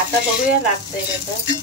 आता बघूया लागतंय का तर.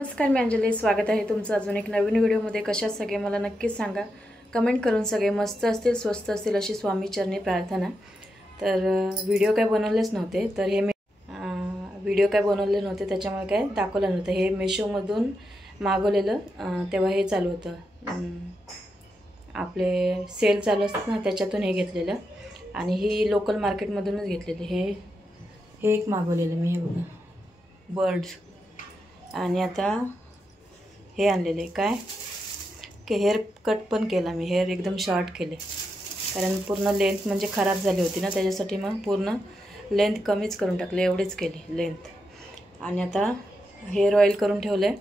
नमस्कार, मी अंजली. स्वागत आहे तुमचं अजून एक नवीन व्हिडिओमध्ये. कशा सगळे मला नक्कीच सांगा. कमेंट करून सगळे मस्त असतील, स्वस्त असतील अशी स्वामी चरणी प्रार्थना. तर व्हिडिओ काय बनवलेच नव्हते, तर हे मी व्हिडिओ काय बनवले नव्हते त्याच्यामुळे काय दाखवलं नव्हतं. हे मेशोमधून मागवलेलं, तेव्हा हे चालू होतं, आपले सेल चालू असतात ना, त्याच्यातून हे घेतलेलं. आणि ही लोकल मार्केटमधूनच घेतलेली. हे एक मागवलेलं मी, हे बघा बर्ड्स. आणि आता हे आणलेले काय की हेअर कट पण केला मी. हेअर एकदम शॉर्ट केले, कारण पूर्ण लेंथ म्हणजे खराब झाली होती ना, त्याच्यासाठी मग पूर्ण लेंथ कमीच करून टाकले, एवढीच केली लेंथ. आणि आता हेअर ऑइल करून ठेवलं आहे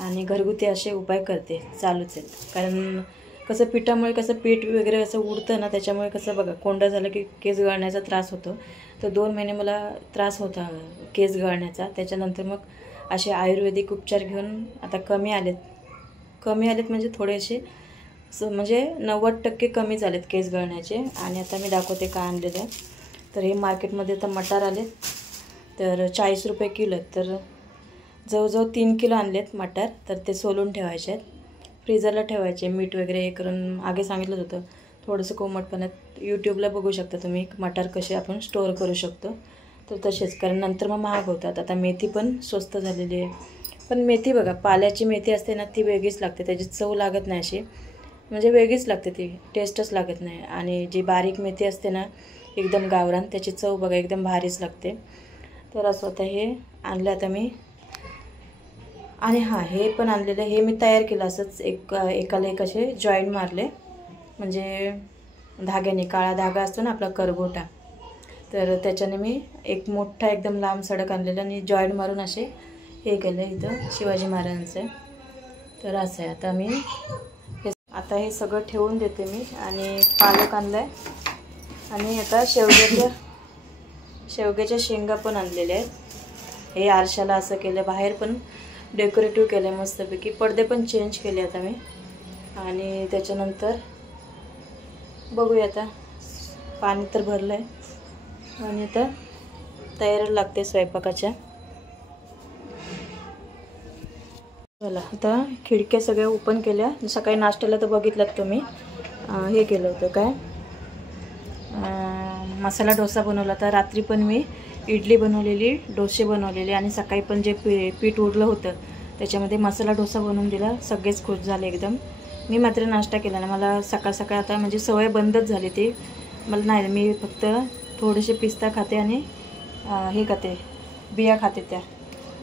आणि घरगुती असे उपाय करते, चालूच आहेत. कारण कसं पिठामुळे कसं पीठ वगैरे असं उडतं ना, त्याच्यामुळे कसं बघा कोंडा झालं की केस गळण्याचा त्रास होतो. तर 2 महिने मला त्रास होता केस गळण्याचा. त्याच्यानंतर मग असे आयुर्वेदिक उपचार घेऊन आता कमी आलेत म्हणजे थोडेसे म्हणजे 90% कमी झालेत केस गळण्याचे. आणि आता मी दाखवते काय आणलेलं आहे. तर हे मार्केटमध्ये आता मटार आलेत, तर 40 रुपये किलो आहेत. तर जवळजवळ 3 किलो आणलेत मटार. तर ते सोलून ठेवायचे आहेत, फ्रीजरला ठेवायचे, मीठ वगैरे हे करून. आगे सांगितलं होतं थोडंसं कोमटपणात. यूट्यूबला बघू शकता तुम्ही मटार कसे आपण स्टोअर करू शकतो. तर तसेच, कारण नंतर मग महाग होतात. आता मेथी पण स्वस्त झालेली आहे. पण मेथी बघा, पाल्याची मेथी असते ना, ती वेगळीच लागते, त्याची चव लागत नाही अशी, म्हणजे वेगळीच लागते ती, टेस्टच लागत नाही. आणि जी बारीक मेथी असते ना एकदम गावरान, त्याची चव बघा एकदम भारीच लागते. तर असं आता हे आणलं आता मी. आणि हां, हे पण आणलेलं, हे मी तयार केलं असंच, एकाला एक असे जॉईंट मारले, म्हणजे धाग्याने. काळा धागा असतो ना आपला करगोटा, तर त्याच्याने मी एक मोठा एकदम लांब सडक आणलेला आणि जॉईंट मारून असे हे केलं. इथं शिवाजी महाराजांचं. तर असं आहे. आता हे सगळं ठेवून देते मी. आणि पालक आणलं आहे, आणि आता शेवग्याच्या शेंगा पण आणलेल्या आहेत. हे आरशाला असं केलं, बाहेर पण डेकोरेटिव्ह केलं आहे मस्तपैकी. पडदे पण चेंज केले आता मी. आणि त्याच्यानंतर बघूया, आता पाणी तर भरलं आहे आणि आता तयारी लागते स्वयंपाकाच्या. चला, आता खिडक्या सगळ्या ओपन केल्या. सकाळी नाश्त्याला तर बघितलात तुम्ही, हे केलं होतं काय, मसाला डोसा बनवला होता. रात्री पण मी इडली बनवलेली, डोसे बनवलेले, आणि सकाळी पण जे पीठ उरलं होतं त्याच्यामध्ये मसाला डोसा बनवून दिला. सगळेच खुश झाले एकदम. मी मात्र नाश्ता केला ना, मला सकाळ सकाळ आता म्हणजे सवय बंदच झाली ती. मला नाही, मी फक्त थोडेसे पिस्ता खाते आणि हे खाते, बिया खाते त्या,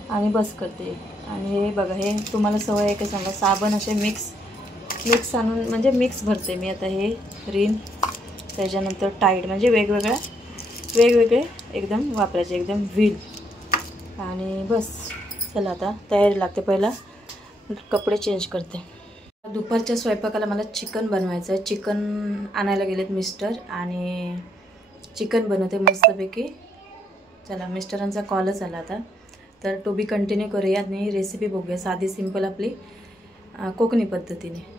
आणि बस करते. आणि हे बघा, हे तुम्हाला सवय आहे का सांगा, साबण असे मिक्स आणून म्हणजे मिक्स भरते मी. आता हे रिन, त्याच्यानंतर टाईड, म्हणजे वेगवेगळे एकदम वापरायचे, एकदम व्हील. आणि बस. चला, आता तयारी लागते. पहिला कपडे चेंज करते. दुपारच्या स्वयंपाकाला मला चिकन बनवायचं आहे. चिकन आणायला गेलेत मिस्टर, आणि चिकन बनवते मस्तपैकी. चला मिस्टरांचा कॉलच आला आता, तर टू बी कंटिन्यू करूया आणि रेसिपी बघूया साधी सिंपल आपली कोकणी पद्धतीने.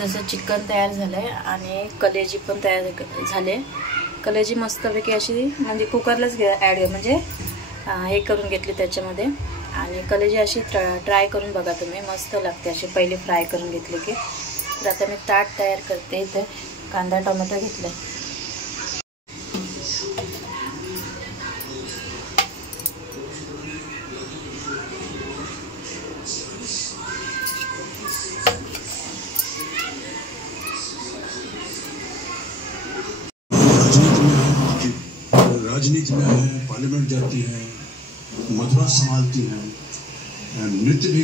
जसं चिकन तयार झालंय आणि कलेजी पण तयार झाले. कलेजी मस्तपैकी अशी म्हणजे कुकरलाच ॲड म्हणजे हे करून घेतली त्याच्यामध्ये. आणि कलेजी अशी ट्राय करून बघा तुम्ही, मस्त लागते अशी पहिले फ्राय करून घेतली की. तर आता मी ताट तयार करते. इथे कांदा टोमॅटो घेतलाय. राजनीति में है, पार्लियामेंट जाती है, मथुरा संभालती है, नृत्य भी